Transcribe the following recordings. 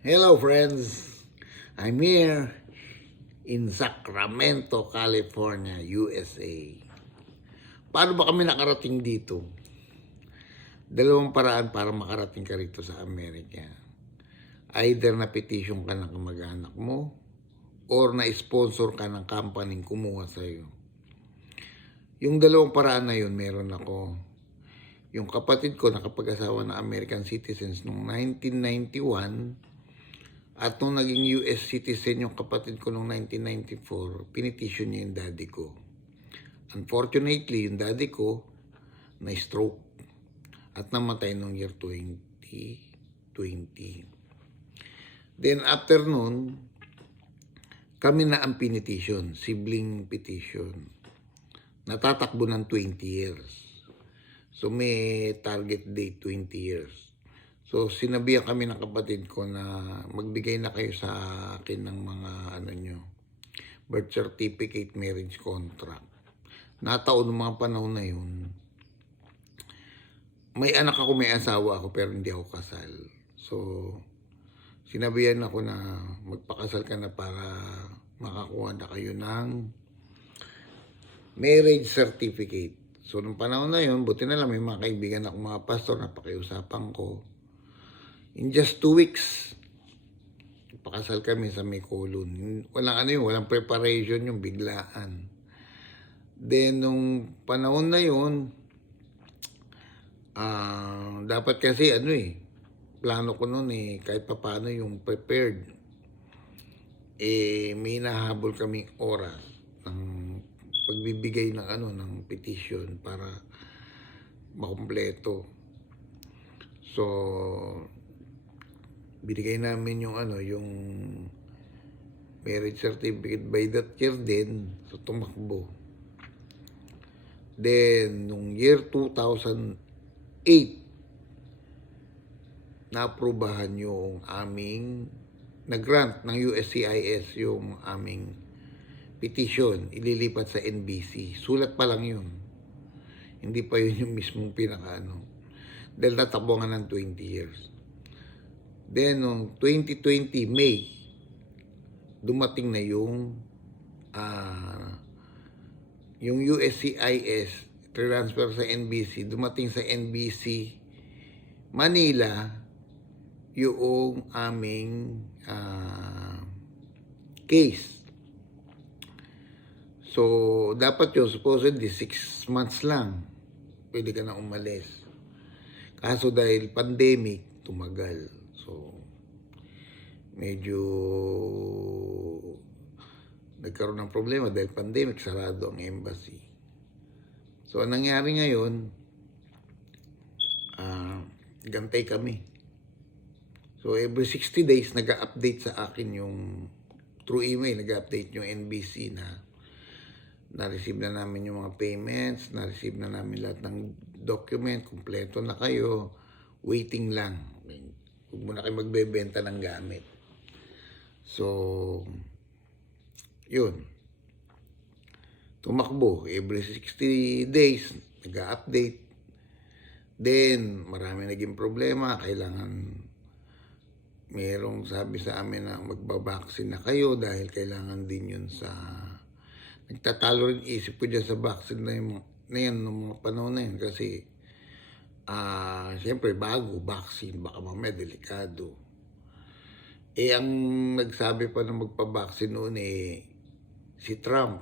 Hello friends, I'm here in Sacramento, California, USA. Paano ba kami nakarating dito? Dalawang paraan para makarating ka rito sa Amerika. Either na-petition ka ng kamag-anak mo or na-sponsor ka ng company kumuha sa'yo. Yung dalawang paraan na yun, meron ako. Yung kapatid ko nakapag-asawa ng American citizens noong 1991. At nung naging US citizen yung kapatid ko noong 1994, pinetition niya yung daddy ko. Unfortunately, yung daddy ko na-stroke at namatay noong year 2020. Then after nun, kami na ang pinetition, sibling petition. Natatakbo ng 20 years. So may target date 20 years. So, sinabihan kami ng kapatid ko na magbigay na kayo sa akin ng mga birth certificate, marriage contract. Nataon ng mga panahon na yun, may anak ako, may asawa ako, pero hindi ako kasal. So, sinabihan ako na magpakasal ka na para makakuha na kayo ng marriage certificate. So, nung panahon na yun, buti na lang may mga kaibigan ako, mga pastor na pakiusapan ko. In just 2 weeks, pakasal kami sa may kolon. Walang preparation yung biglaan. Then, nung panahon na yun, dapat kasi plano ko noon kahit paano yung prepared. May nahabol kaming oras ng pagbibigay ng petition para makumpleto. So, binigay namin yung marriage certificate by that year din, so tumakbo. Then, nung year 2008, na-aprobahan yung nag-grant ng USCIS yung aming petition, ililipat sa NBC. Sulat pa lang yun. Hindi pa yun yung mismong dahil natakbo nga ng 20 years. Then, noong 2020, May, dumating na yung USCIS, transfer sa NBC, dumating sa NBC Manila yung aming case. So, dapat yun, supposedly, 6 months lang, pwede ka na umalis. Kaso dahil pandemic, tumagal. So, medyo nagkaroon ng problema dahil pandemic, sarado ang embassy. So, ang nangyari ngayon, gantay kami. So, every 60 days, nag-update sa akin through email, nag-update yung NBC na-receive na namin yung mga payments, na-receive na namin lahat ng document, kumpleto na kayo, waiting lang. Huwag mo na kayo magbebenta ng gamit. So, yun. Tumakbo. Every 60 days, nag-update. Then, marami naging problema. Kailangan, merong sabi sa amin na magbabaksin na kayo dahil kailangan din yun sa... Nagtatalo rin isip ko dyan sa vaccine na yan nung mga panahon na yun kasi siyempre bago, vaccine, baka mamaya delikado. Ang nagsabi pa na magpa-vaccine noon si Trump.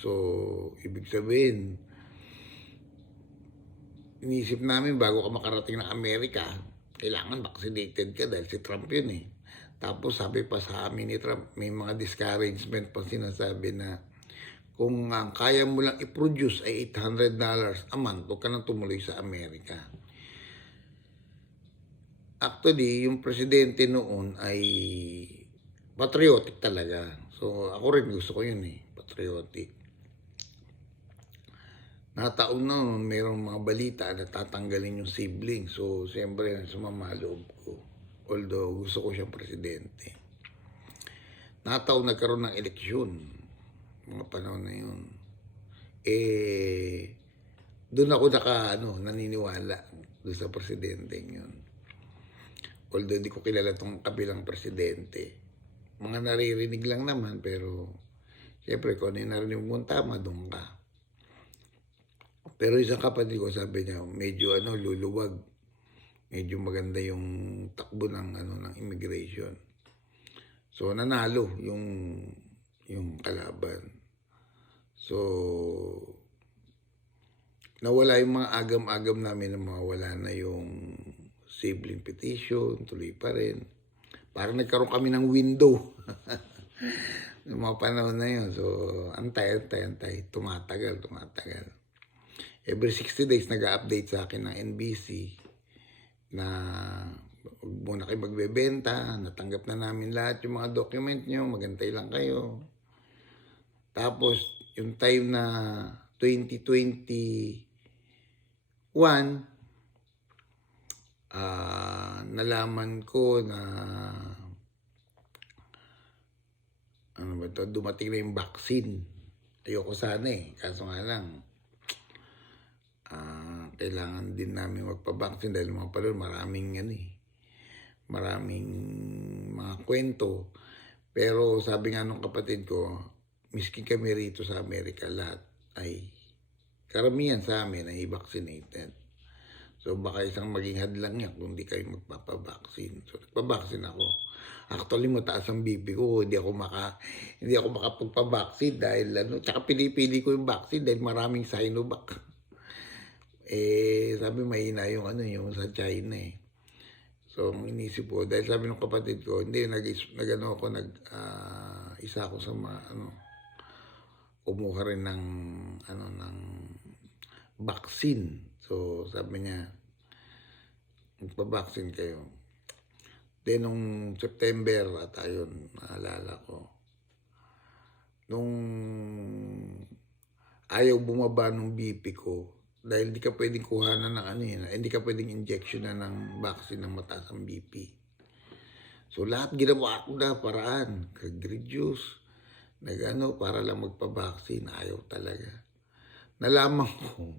So, ibig sabihin, inisip namin bago ka makarating ng Amerika, kailangan vaccinated ka dahil si Trump yun Tapos sabi pa sa amin ni Trump, may mga discouragement pa sinasabi na kung kaya mo lang i-produce ay $800 a month, huwag ka nang tumuloy sa Amerika. Actually, yung presidente noon ay patriotic talaga. So, ako rin gusto ko yun patriotic. Nataon na mayroong mga balita na tatanggalin yung sibling. So, siyempre, sumama loob ko. Although, gusto ko siyang presidente. Nataon nagkaroon ng eleksyon. Mga panahon na yun. Doon ako naniniwala doon sa presidente yun. Although hindi ko kilala tong kabilang presidente. Mga naririnig lang naman, pero siyempre kung ano yung narinig mong tama, doon ka. Pero isang kapatid ko, sabi niya, medyo luluwag. Medyo maganda yung takbo ng ng immigration. So nanalo yung kalaban. So nawala yung mga agam-agam namin na mawala na yung sibling petition, tuloy pa rin. Parang nagkaroon kami ng window. Yung mga panahon na yun. So, antay. Tumatagal. Every 60 days, nag-update sa akin ng NBC na huwag muna kayo magbebenta, natanggap na namin lahat yung mga document nyo, magantay lang kayo. Tapos, yung time na 2021, nalaman ko na dumating na yung vaccine. Ayoko sana kaso nga lang kailangan din namin magpa-vaccine dahil mga pala maraming maraming mga kwento. Pero sabi nga nung kapatid ko, miski kami rito sa Amerika, lahat ay karamihan sa amin ay vaccinated. So baka isang maging hadlang yan kung di kayo magpapabaksin. So nagpabaksin ako. Actually mataas ang BP ko, hindi ako makapagpabaksin dahil tsaka pinipili ko yung vaccine dahil maraming Sinovac. Sabi mahina yung yung sa China So ang inisip ko, dahil sabi ng kapatid ko, hindi isa ako sa kumuha rin ng ng vaccine. So, sabi niya, magpa-vaccine kayo. Then, nung September, ayun, naalala ko, nung ayaw bumaba ng BP ko, dahil hindi ka pwedeng kuhanan ng hindi ka pwedeng injection na ng vaccine ng mataas ang BP. So, lahat ginawa ko na paraan, kag-reduce, para lang magpa-vaccine, ayaw talaga. Nalaman ko,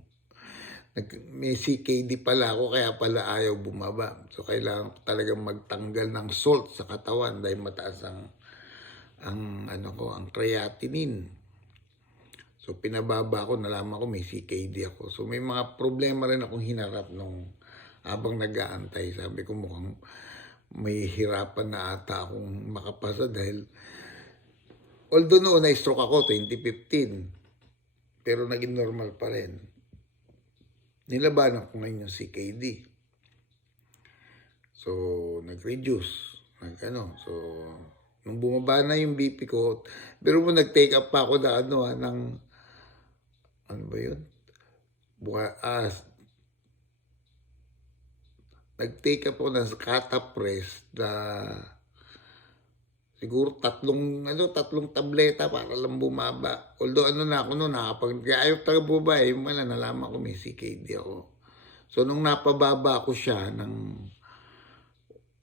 may CKD pala ako, kaya pala ayaw bumaba. So, kailangan ko talagang magtanggal ng salt sa katawan dahil mataas ang creatinine. So, pinababa ko, nalaman ko may CKD ako. So, may mga problema rin akong hinarap habang nag-aantay. Sabi ko mukhang may hirapan na ata akong makapasa dahil although noon na-stroke ako, 2015, pero naging normal pa rin. Nilabanan ko ngayon yung CKD. So, nag-reduce. So, nung bumaba na yung BP ko, pero nag-take up pa ako na ng, nag-take up ako ng Catapres na siguro tatlong tableta para lang bumaba. Although na ako noon, ayaw taga bumaba nalaman ko may CKD ako. So nung napababa ko siya ng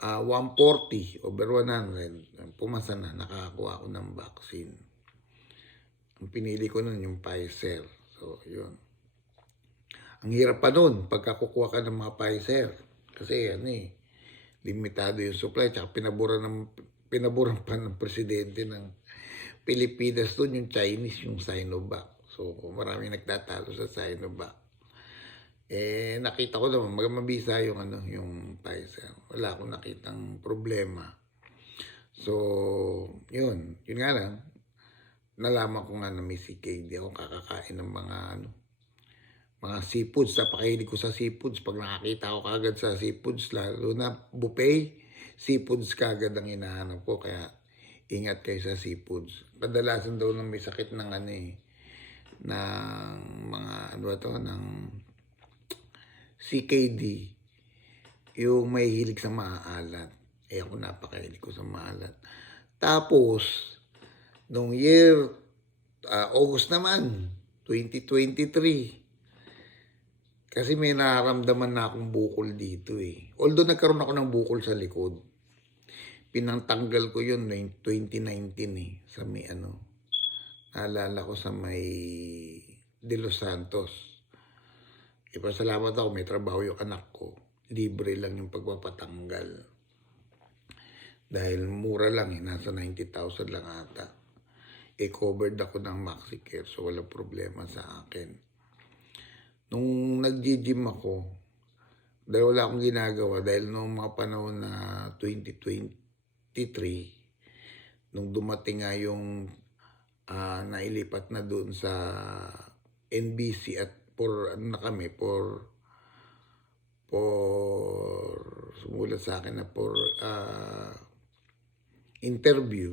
140 over 100, pumasa na, nakakuha ako ng vaccine. Ang pinili ko noon yung Pfizer. So yun. Ang hirap pa noon pagkakukuha ka ng mga Pfizer. Kasi limitado yung supply, tsaka pinaburan pa ng presidente ng Pilipinas doon, yung Chinese, yung Sinovac. So, maraming nagtatalo sa Sinovac. Nakita ko naman, mabisa yung yung Pfizer. Wala akong nakitang problema. So, yun nga lang, nalaman ko nga na may CKD ako, kakakain ng mga seafoods. Napakahilig ko sa seafoods. Pag nakakita ko kagad sa seafoods, lalo na buffet, seafoods kagad ang hinahanap ko, kaya ingat kayo sa seafoods. Kadalasan daw nang may sakit ng ng mga ng CKD, yung may hilig sa maalat. Ako napakahilig ko sa maalat. Tapos, nung year, August naman, 2023, kasi may nararamdaman na akong bukol dito Although nagkaroon ako ng bukol sa likod, pinantanggal ko yun noong 2019 sa may naalala ko sa may De Los Santos. Ipasalamat ako, may trabaho yung anak ko. Libre lang yung pagpapatanggal. Dahil mura lang eh, nasa 90,000 lang ata. Covered ako ng MaxiCare, so walang problema sa akin. Nung nag-gym ako, dahil wala akong ginagawa, dahil noong mga panahon na 2023, nung dumating nga yung nailipat na doon sa NBC at for ano na kami, for sumulat sa akin na for interview,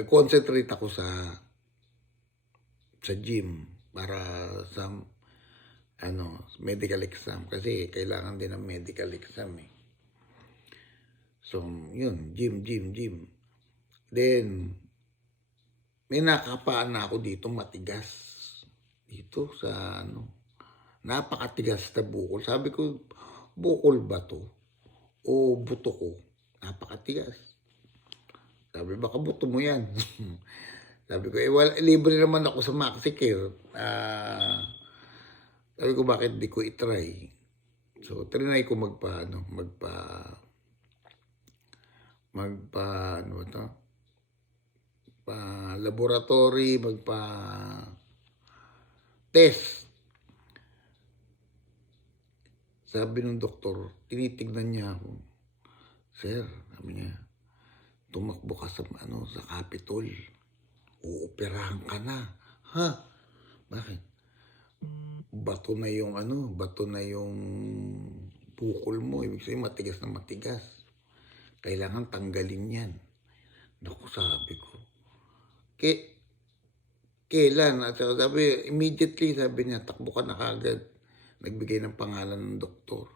nag-concentrate ako sa gym para sa medical exam kasi kailangan din ng medical exam eh. So, yun, gym. Then, may nakapaan na ako dito matigas. Dito sa napakatigas na bukol. Sabi ko, bukol ba to? O buto ko? Napakatigas. Sabi, baka buto mo yan. Sabi ko, libre naman ako sa MaxiCare. Sabi ko, bakit di ko itry? So, trinay ko magpa laboratory, test. Sabi ng doktor, tinitignan niya ako. Sir, sabi niya, tumakbo ka sa Capitol. Uoperahan ka na. Ha? Bakit? Bato na yung bukol mo. Ibig sabihin, matigas na matigas. Kailangan tanggalin yan. Naku, sabi ko. Kailan? At sabi, immediately, sabi niya, takbo ka na kagad. Nagbigay ng pangalan ng doktor.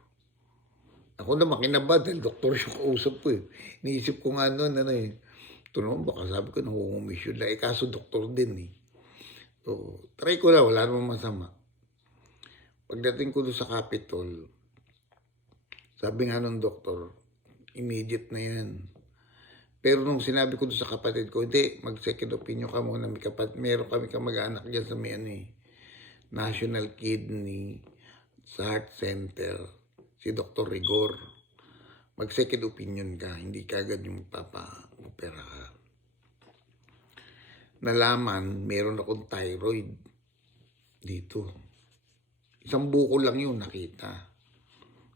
Ako naman, kinabad, dahil doktor yung kausap ko eh. Iniisip ko nga noon, ito naman baka sabi ko, nangungumisyon lang. Kaso doktor din eh. So, try ko lang, wala namang masama. Pagdating ko doon sa Capitol, sabi nga ng doktor, immediate na yan. Pero nung sinabi ko doon sa kapatid ko, hindi, mag-second opinion ka muna. Meron kami kamag-anak dyan sa may National Kidney sa Heart Center, si Dr. Rigor. Mag-second opinion ka, hindi kagad yung magpapa-opera ka. Nalaman, meron akong thyroid dito. Isang buko lang yun nakita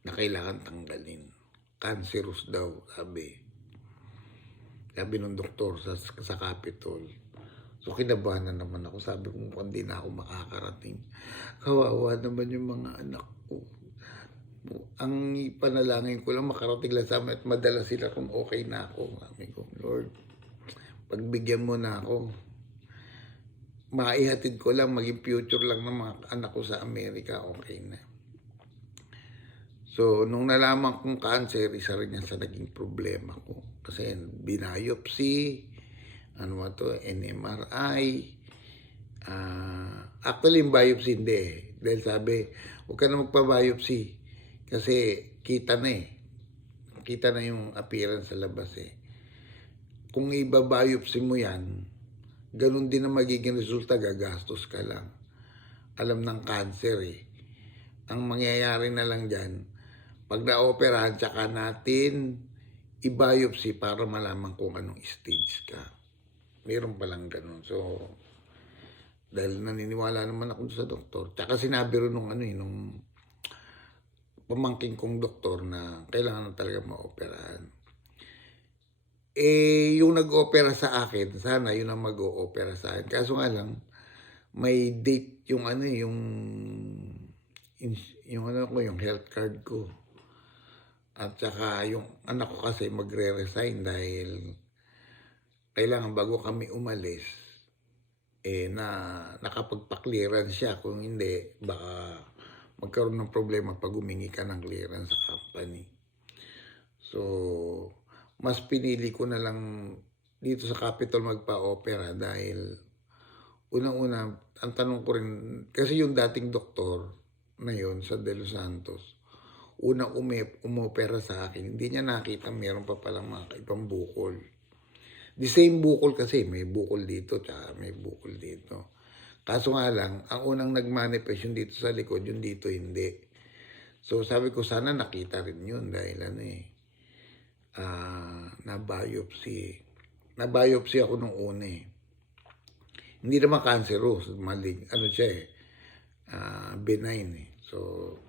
na kailangan tanggalin. Cancerous daw, sabi ng doktor sa Capitol. So, kinabahan na naman ako. Sabi ko, mukhang di na ako makakarating. Kawawa naman yung mga anak ko. Ang panalangin ko lang, makarating lang sa amin at madala sila kung okay na ako. Sabi ko, Lord, pagbigyan mo na ako. Maihatid ko lang, maging future lang ng mga anak ko sa Amerika, okay na. So, nung nalaman kong cancer, isa rin yan sa naging problema ko. Kasi binayopsy, NMRI. Actually, yung biopsy hindi. Dahil sabi, huwag ka na magpa-biopsy. Kasi kita na eh. Kita na yung appearance sa labas eh. Kung iba-biopsy mo yan, ganun din ang magiging resulta, gagastos ka lang. Alam ng cancer eh. Ang mangyayari na lang dyan, pag na-operahan, tsaka natin i-biopsy para malaman kung anong stage ka. Meron palang ganun. So, dahil naniniwala naman ako sa doktor, tsaka sinabi rin nung pamangking kong doktor na kailangan na talaga ma-operahan. Yung nag-opera sa akin, sana yun ang mag-o-opera sa akin. Kaso nga lang, may date yung yung health card ko. At saka yung anak ko kasi magre-resign dahil kailangan bago kami umalis, nakapagpa-clearance siya. Kung hindi, baka magkaroon ng problema pag humingi ka ng clearance sa company. So, mas pinili ko na lang dito sa Capitol magpa-opera dahil unang-una, ang tanong ko rin, kasi yung dating doktor na yun sa De Los Santos, unang umopera sa akin, hindi niya nakita meron pa palang mga ibang bukol. The same bukol kasi, may bukol dito, tsaka may bukol dito. Kaso nga lang, ang unang nag-manifest yung dito sa likod, yung dito hindi. So sabi ko, sana nakita rin yun dahil na-biopsy. Na-biopsy ako nung una eh. Hindi naman cancerous, ano siya eh, benign eh. So,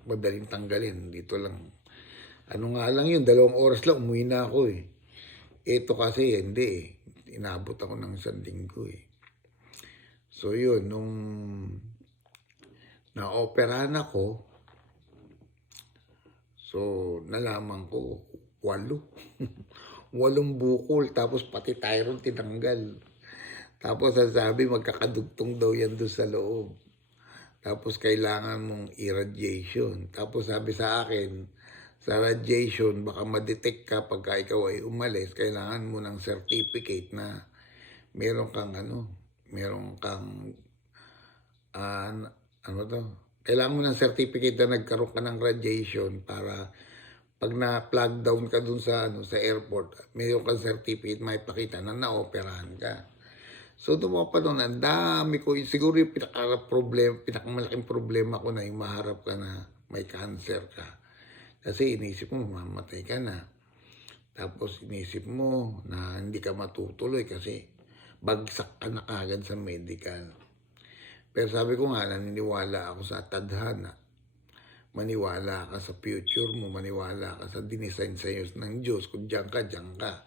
madaling tanggalin. Dito lang. Ano nga lang yun, 2 oras lang, umuwi na ako eh. Ito kasi, hindi eh. Inabot ako ng 1 linggo eh. So yun, nung na-operahan ako, so nalaman ko, 8. 8 bukol, tapos pati thyroid tinanggal. Tapos sabi, magkakadugtong daw yan doon sa loob. Tapos kailangan mong irradiation. Tapos sabi sa akin, sa radiation, baka ma-detect ka pagka ikaw ay umalis, kailangan mo ng certificate na meron kang kailangan mo ng certificate na nagkaroon ka ng radiation para pag na-plug down ka dun sa airport, meron kang certificate may pakita na naoperahan ka. So dumo pa doon, ang dami ko, siguro yung pinakamalaking problema ko na yung maharap ka na may cancer ka. Kasi inisip mo, mamamatay ka na. Tapos inisip mo na hindi ka matutuloy kasi bagsak ka na kagad sa medical. Pero sabi ko nga, naniniwala ako sa tadhana. Maniwala ka sa future mo, maniwala ka sa dinisign sa iyo ng Diyos. Kung diyan ka, diyan ka.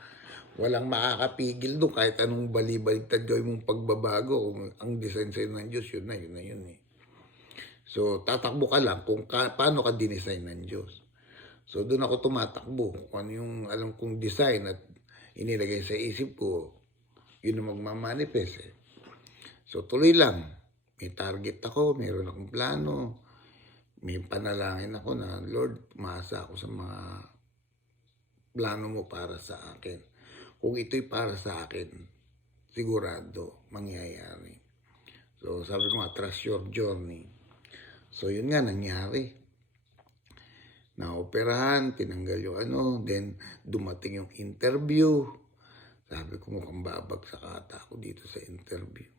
Walang makakapigil doon kahit anong bali-baligtad gawin mong pagbabago. Kung ang design sa iyo ng Diyos, yun na yun eh. So, tatakbo ka lang kung paano ka dinisign ng Diyos. So, doon ako tumatakbo. Kung ano yung alam kong design at inilagay sa isip ko, yun ang magmamanifest eh. So, tuloy lang. May target ako, mayroon akong plano, may panalangin ako na, Lord, umaasa ako sa mga plano mo para sa akin. Kung ito'y para sa akin, sigurado mangyayari. So, sabi ko nga, trust your journey. So, yun nga, nangyari. Naoperahan, tinanggal yung then dumating yung interview. Sabi ko, mukhang babagsak ata ako dito sa interview.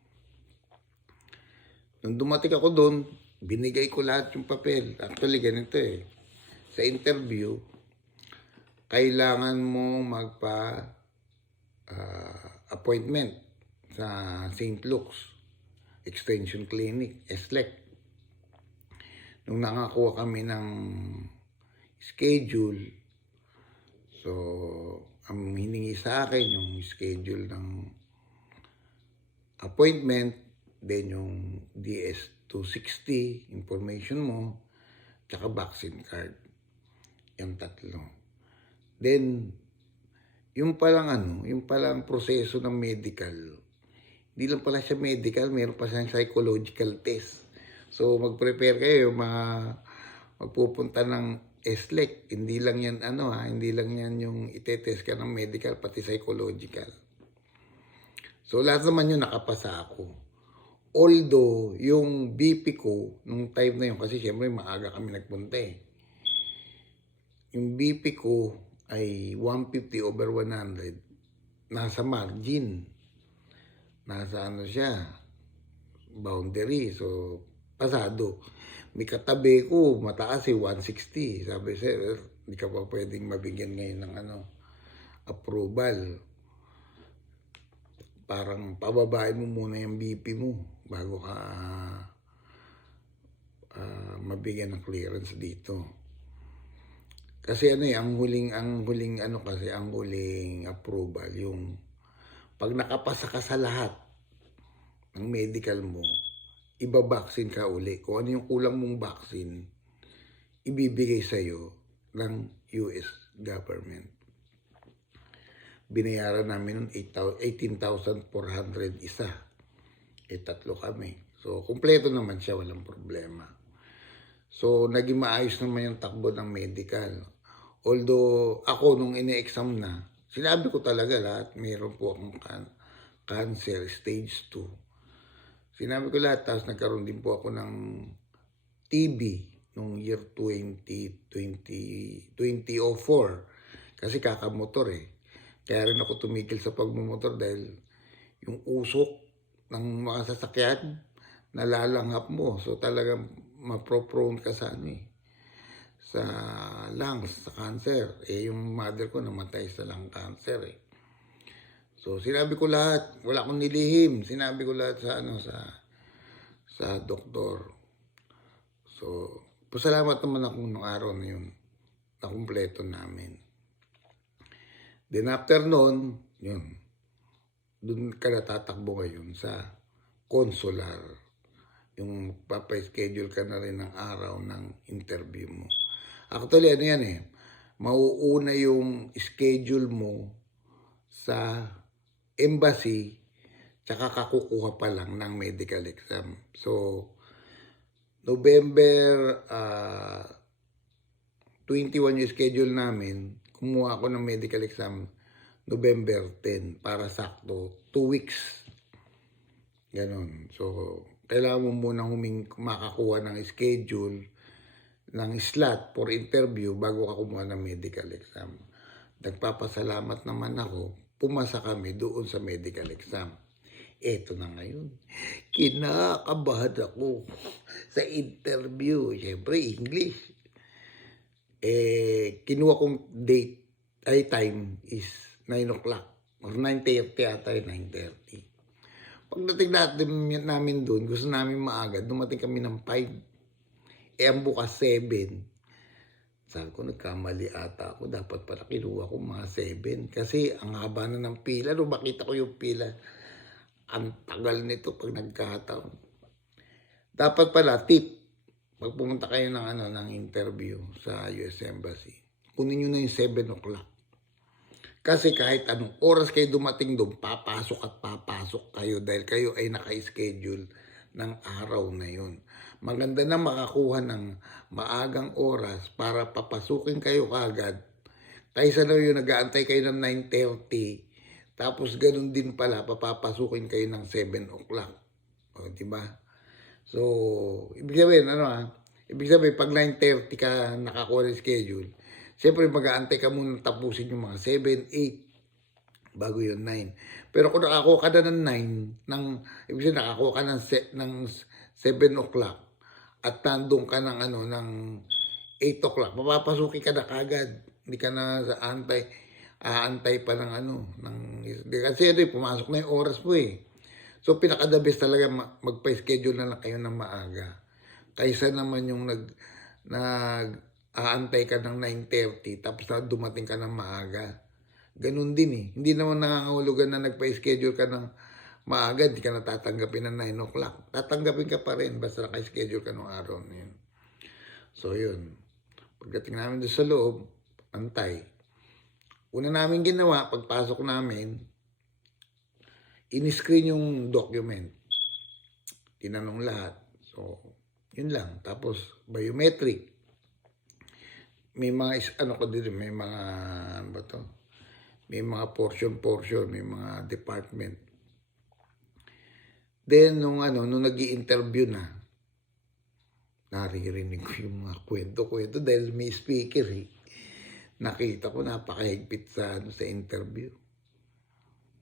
Nung dumating ako doon, binigay ko lahat yung papel. Actually, ganito eh. Sa interview, kailangan mo appointment sa St. Luke's Extension Clinic, SLEC. Nung nakakuha kami ng schedule, so, ang hiningi sa akin yung schedule ng appointment, then yung DS-260, information mo, tsaka vaccine card. Yung 3. Then, yung palang proseso ng medical, hindi lang pala siya medical, meron pa siyang psychological test. So, mag-prepare kayo, magpupunta ng SLEC. Hindi lang yan, hindi lang yan yung itetest ka ng medical, pati psychological. So, lahat naman yun nakapasa ako. Although, yung BP ko, nung time na yun, kasi syempre maaga kami nagpunta eh. Yung BP ko ay 150/100. Nasa margin. Nasa siya, boundary. So, pasado. May katabi ko, mataas 160. Sabi, sir, hindi ka pa pwedeng mabigyan ngayon ng approval. Parang pababain mo muna yung BP mo bago ka mabigyan ng clearance dito. Kasi ang huling approval, yung pag nakapasa ka sa lahat ng medical mo, iba-vaccine ka uli. Kung ano yung kulang mong vaccine, ibibigay sa'yo ng US government. Binayaran namin nun 18,400 isa. 3 kami. So, kumpleto naman siya, walang problema. So, naging maayos naman yung takbo ng medical. Although, ako nung ine-exam na, sinabi ko talaga lahat, mayroon po akong cancer, stage 2. Sinabi ko lahat, tapos nagkaroon din po ako ng TB nung year 2004. Kasi kakamotor eh. Kaya rin ako tumigil sa pagmumotor dahil yung usok ng mga sasakyan, nalalanghap mo. So talagang maproprone ka sa sa lungs, sa cancer. Eh, yung mother ko namatay sa lung cancer eh. So, sinabi ko lahat. Wala akong nilihim. Sinabi ko lahat sa, sa doktor. So, pasalamat naman ako nung araw na yun. Nakumpleto namin. Then after noon, yun. Doon ka natatakbo ngayon sa consular. Yung papa-schedule ka na rin ng araw ng interview mo. Actually, ano yan eh. Mauuna yung schedule mo sa embassy, tsaka kakukuha pa lang ng medical exam. So, November 21 yung schedule namin. Kumuha ako ng medical exam November 10 para sakto 2 weeks. Ganon. So, kailangan mo munang makakuha ng schedule, ng slot for interview bago ka kumuha ng medical exam. Nagpapasalamat naman ako, pumasa kami doon sa medical exam. Eto na ngayon. Kinakabahan ako sa interview. Siyempre, English. Kinuha kong date, time is 9 o'clock. Or 9:30 ata, 9:30. Pagdating namin doon, gusto namin maaga. Dumating kami ng 5. Ang bukas 7. Sabi ko, nagkamali ata ako. Dapat pala kinuha ko mga 7. Kasi ang haba na ng pila. Nung makita ko yung pila, ang tagal nito pag nagkataon. Dapat pala, tip. Pag pumunta kayo ng interview sa US Embassy, kunin nyo na yung 7 o'clock. Kasi kahit anong oras kayo dumating doon, papasok at papasok kayo dahil kayo ay naka-schedule ng araw na yun. Maganda na makakuha ng maagang oras para papasukin kayo kagad. Kaysa na yun, nag-aantay kayo ng 9:30. Tapos ganun din pala, papapasukin kayo ng 7 o'clock. O, diba? So, ibig sabihin, Ibig sabihin, pag 9:30 ka nakakuha ng schedule, siyempre mag-aantay ka muna tapusin yung mga 7, 8, bago yung 9. Pero kung nakakuha ka na ng 9, ibig sabihin nakakuha ka ng 7 o'clock, at nandun ka ng 8 o'clock, papapasukin ka na kagad. Hindi ka na aantay pa kasi pumasok na yung oras mo eh. So, pinaka-the best talaga magpa-schedule na lang kayo ng maaga. Kaysa naman yung aantay ka ng 9:30 tapos na dumating ka ng maaga. Ganun din eh. Hindi naman nangangahulugan na nagpa-schedule ka ng maaga, hindi ka natatanggapin ng 9 o'clock. Tatanggapin ka pa rin basta naka-schedule ka ng araw na yun. So yun. Pagdating namin doon sa loob, antay. Una namin ginawa, pagpasok namin, in-screen yung document. Tinanong lahat. So, yun lang. Tapos, biometric. May mga, may mga, may mga portion, may mga department. Then, nung nag-i-interview na, naririnig ko yung mga kwento dahil may speaker eh. Nakita ko napakahigpit sa interview.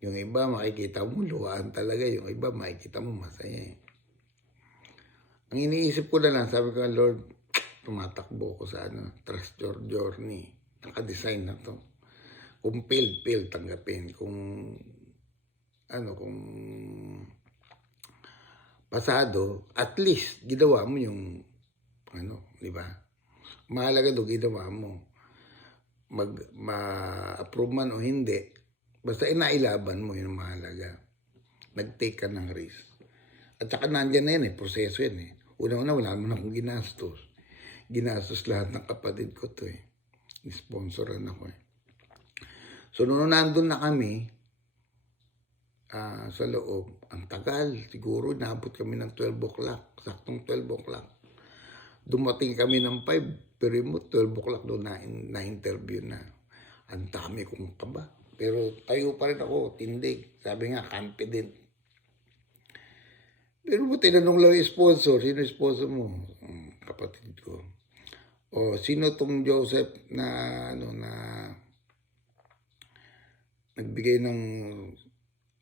Yung iba, makikita mo, luhaan talaga. Yung iba, makikita mo, masaya eh. Ang iniisip ko na lang, sabi ko, Lord, tumatakbo ko sa trust your journey. Naka-design na to. Kung failed, tanggapin. Kung pasado, at least, ginawa mo yung, di ba? Mahalaga do, ginawa mo. Ma-approve man o hindi, basta inailaban mo, yun mahalaga. Nag-take ka ng risk. At saka nandyan na yan proseso yan eh. Una-una, wala mo na akong ginastos. Ginastos lahat ng kapatid ko to eh. Sponsoran ako eh. So, nung nandun na kami, sa loob, ang tagal. Siguro, nabot kami ng 12 o'clock. Saktong 12 o'clock. Dumating kami ng 5, pero mo 12 o'clock doon na-interview na. Ang dami kong kaba. Pero tayo pa rin ako, tindig. Sabi nga, confident. Pero mo tinanong lang yung sponsor. Sino yung sponsor mo? Kapatid ko. O, sino tong Joseph na nagbigay ng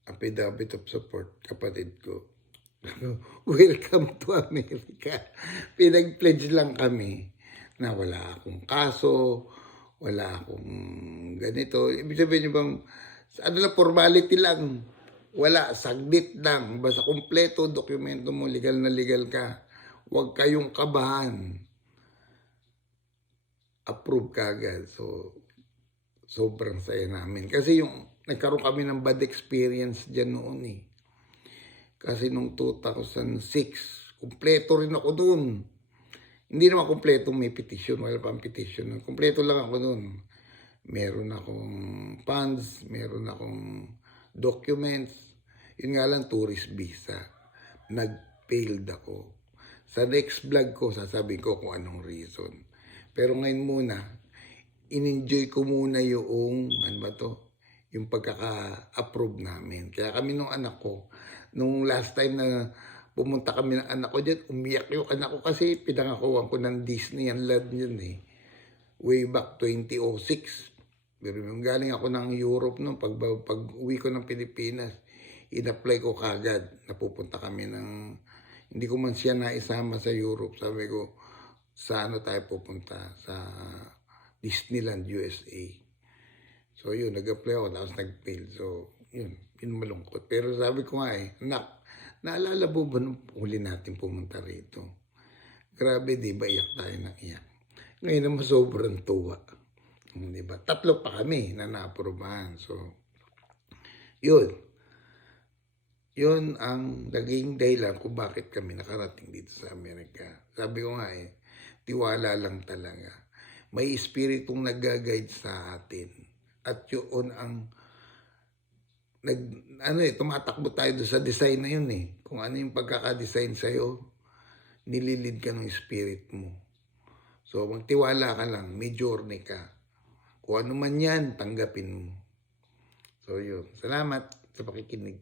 affidavit of support? Kapatid ko. Welcome to America. Pinag-pledge lang kami na wala akong kaso, wala akong ganito. Ibig sabihin nyo bang, ano lang, formality lang. Wala, saglit lang. Basta kumpleto, dokumento mo, legal na legal ka. Huwag kayong kabahan. Approve ka agad. So, sobrang saya namin. Kasi nagkaroon kami ng bad experience dyan noon eh. Kasi nung 2006, kumpleto rin ako doon. Hindi naman kumpleto, may petition, wala pang petition. Kumpleto lang ako doon. Meron akong funds, meron akong documents. Yun nga lang, tourist visa. Nag-failed ako. Sa next vlog ko, sasabihin ko kung anong reason. Pero ngayon muna, in-enjoy ko muna yung, ano ba to? Yung pagkaka-approve namin. Kaya kami nung anak ko, nung last time na pumunta kami ng anak ko dyan, umiyak yung anak ko kasi pinangakuhan ko ng Disney ang land yun eh. Way back 2006. Pero yung galing ako ng Europe noon, pag uwi ko ng Pilipinas, in-apply ko kagad. Napupunta kami ng, hindi ko man siya naisama sa Europe. Sabi ko, sa ano tayo pupunta? Sa Disneyland, USA. So yun, nag-apply ako, tapos nag-fail. So yun malungkot. Pero sabi ko nga eh, anak, naalala mo ba nung huli natin pumunta rito? Grabe, di ba? Iyak tayo ng iyak. Ngayon naman sobrang tuwa. Di ba? 3 pa kami na na-aprobahan. So, yun. Yun ang naging dahilan kung bakit kami nakarating dito sa Amerika. Sabi ko nga eh, tiwala lang talaga. May espiritong nag-guide sa atin. At yun ang tumatakbo tayo doon sa design na yun eh. Kung ano yung pagkakadesign sa'yo, nililid ka ng spirit mo. So, magtiwala ka lang, may journey ka. Kung ano man yan, tanggapin mo. So, yun. Salamat sa pakikinig.